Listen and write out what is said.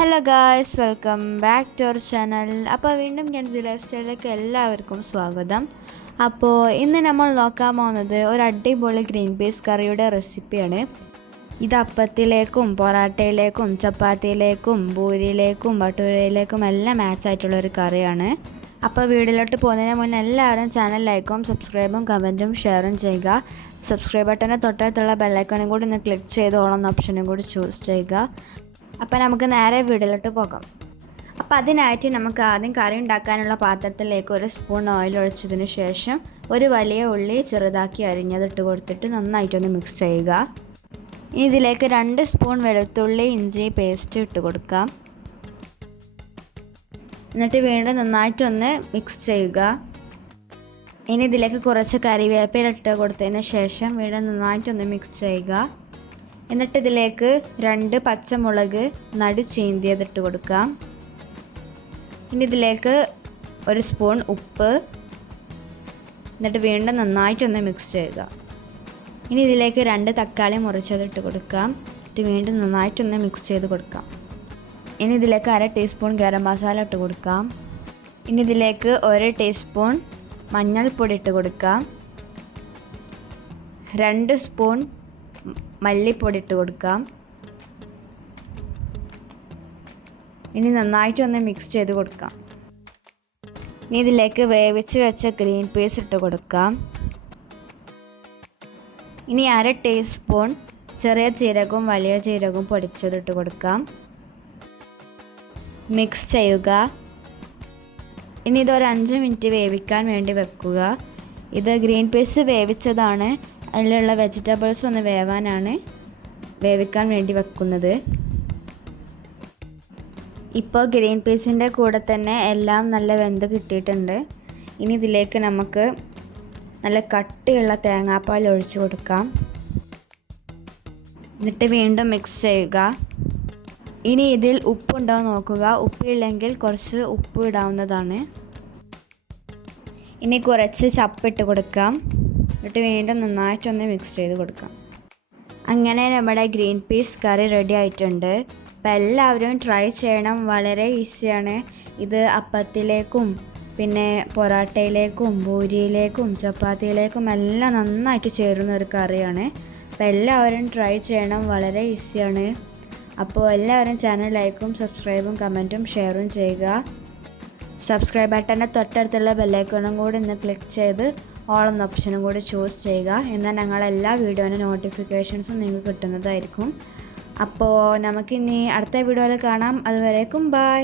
Hello guys, welcome back to our channel. അപ്പോൾ വീണ്ടും കെൻസി life സ്റ്റൈലിലേക്ക് എല്ലാവർക്കും സ്വാഗതം. അപ്പോൾ ഇന്ന് നമ്മൾ നോക്കാൻ പോകുന്നത് ഒരു അടിപൊളി ഗ്രീൻ പീസ് കറിയുടെ റെസിപ്പിയാണ്. ഇത് അപ്പത്തിലേക്കും പൊറാട്ടയിലേക്കും ചപ്പാത്തിയിലേക്കും പൂരിയിലേക്കും ഭട്ടൂരയിലേക്കും എല്ലാം മാച്ചായിട്ടുള്ളൊരു കറിയാണ്. അപ്പോൾ വീഡിയോയിലോട്ട് പോകുന്നതിന് മുന്നേ എല്ലാവരും ചാനൽ ലൈക്കും സബ്സ്ക്രൈബും കമൻറ്റും ഷെയറും ചെയ്യുക. സബ്സ്ക്രൈബ് ബട്ടൻ്റെ തൊട്ടടുത്തുള്ള ബെല്ലൈക്കണും കൂടി ഒന്ന് ക്ലിക്ക് ചെയ്ത് ഓൺ ഓപ്ഷനും കൂടി ചൂസ് ചെയ്യുക. അപ്പോൾ നമുക്ക് നേരെ വീഡിയോയിലോട്ട് പോകാം. അപ്പോൾ അതിനായിട്ട് നമുക്ക് ആദ്യം കറി ഉണ്ടാക്കാനുള്ള പാത്രത്തിലേക്ക് 1 സ്പൂൺ ഓയിൽ ഒഴിച്ചതിന് ശേഷം ഒരു വലിയ ഉള്ളി ചെറുതാക്കി അരിഞ്ഞതിട്ട് കൊടുത്തിട്ട് നന്നായിട്ടൊന്ന് മിക്സ് ചെയ്യുക. ഇനി ഇതിലേക്ക് 2 സ്പൂൺ വെളുത്തുള്ളി ഇഞ്ചി പേസ്റ്റ് ഇട്ട് കൊടുക്കാം. എന്നിട്ട് വീണ്ടും നന്നായിട്ടൊന്ന് മിക്സ് ചെയ്യുക. ഇനി ഇതിലേക്ക് കുറച്ച് കറിവേപ്പില ഇട്ട് കൊടുത്തതിന് ശേഷം വീണ്ടും നന്നായിട്ടൊന്ന് മിക്സ് ചെയ്യുക. എന്നിട്ട് ഇതിലേക്ക് 2 പച്ചമുളക് നടു ചീന്തിയതിട്ട് കൊടുക്കാം. ഇനി ഇതിലേക്ക് 1 സ്പൂൺ ഉപ്പ്, എന്നിട്ട് വീണ്ടും നന്നായിട്ടൊന്ന് മിക്സ് ചെയ്യുക. ഇനി ഇതിലേക്ക് 2 തക്കാളി മുറിച്ചതിട്ട് കൊടുക്കാം. എന്നിട്ട് വീണ്ടും നന്നായിട്ടൊന്ന് മിക്സ് ചെയ്ത് കൊടുക്കാം. ഇനി ഇതിലേക്ക് 1/2 ടീസ്പൂൺ ഗരം മസാല ഇട്ട് കൊടുക്കാം. ഇനി ഇതിലേക്ക് 1 ടീസ്പൂൺ മഞ്ഞൾപ്പൊടി ഇട്ട് കൊടുക്കാം. 2 സ്പൂൺ മല്ലിപ്പൊടി ഇട്ട് കൊടുക്കാം. ഇനി നന്നായിട്ടൊന്ന് മിക്സ് ചെയ്ത് കൊടുക്കാം. ഇനി ഇതിലേക്ക് വേവിച്ച് വെച്ച ഗ്രീൻ പീസ് ഇട്ട് കൊടുക്കാം. ഇനി 1/2 ടീസ്പൂൺ ചെറിയ ജീരകവും വലിയ ജീരകവും പൊടിച്ചതിട്ട് കൊടുക്കാം. മിക്സ് ചെയ്യുക. ഇനി ഇതൊരു 5 മിനിറ്റ് വേവിക്കാൻ വേണ്ടി വെക്കുക. ഇത് ഗ്രീൻ പീസ് വേവിച്ചതാണ്, അതിലുള്ള വെജിറ്റബിൾസ് ഒന്ന് വേവിക്കാൻ വേണ്ടി വെക്കുന്നത്. ഇപ്പോൾ ഗ്രീൻ പീസിൻ്റെ കൂടെ തന്നെ എല്ലാം നല്ല വെന്ത് കിട്ടിയിട്ടുണ്ട്. ഇനി ഇതിലേക്ക് നമുക്ക് നല്ല കട്ടിയുള്ള തേങ്ങാപ്പാൽ ഒഴിച്ച് കൊടുക്കാം. എന്നിട്ട് വീണ്ടും മിക്സ് ചെയ്യുക. ഇനി ഇതിൽ ഉപ്പുണ്ടോ നോക്കുക. ഉപ്പില്ലെങ്കിൽ കുറച്ച് ഉപ്പ് ഇടാവുന്നതാണ്. ഇനി കുറച്ച് ചപ്പിട്ട് കൊടുക്കാം. എന്നിട്ട് വീണ്ടും നന്നായിട്ടൊന്ന് മിക്സ് ചെയ്ത് കൊടുക്കാം. അങ്ങനെ നമ്മുടെ ഗ്രീൻ പീസ് കറി റെഡി ആയിട്ടുണ്ട്. അപ്പോൾ എല്ലാവരും ട്രൈ ചെയ്യണം, വളരെ ഈസിയാണ്. ഇത് അപ്പത്തിലേക്കും പിന്നെ പൊറാട്ടയിലേക്കും പൂരിയിലേക്കും ചപ്പാത്തിയിലേക്കും എല്ലാം നന്നായിട്ട് ചേരുന്ന ഒരു കറിയാണ്. അപ്പോൾ എല്ലാവരും ട്രൈ ചെയ്യണം, വളരെ ഈസിയാണ്. അപ്പോൾ എല്ലാവരും ചാനൽ ലൈക്കും സബ്സ്ക്രൈബും കമൻറ്റും ഷെയറും ചെയ്യുക. സബ്സ്ക്രൈബ് ബട്ടൻ്റെ തൊട്ടടുത്തുള്ള ബെല്ലൈക്കണും കൂടി ഒന്ന് ക്ലിക്ക് ചെയ്ത് ഓൾ എന്ന ഓപ്ഷനും കൂടി ചൂസ് ചെയ്യുക. എന്നാൽ ഞങ്ങളെല്ലാ വീഡിയോയുടെ നോട്ടിഫിക്കേഷൻസും നിങ്ങൾക്ക് കിട്ടുന്നതായിരിക്കും. അപ്പോൾ നമുക്കിനി അടുത്ത വീഡിയോയിൽ കാണാം. അതുവരേക്കും ബൈ.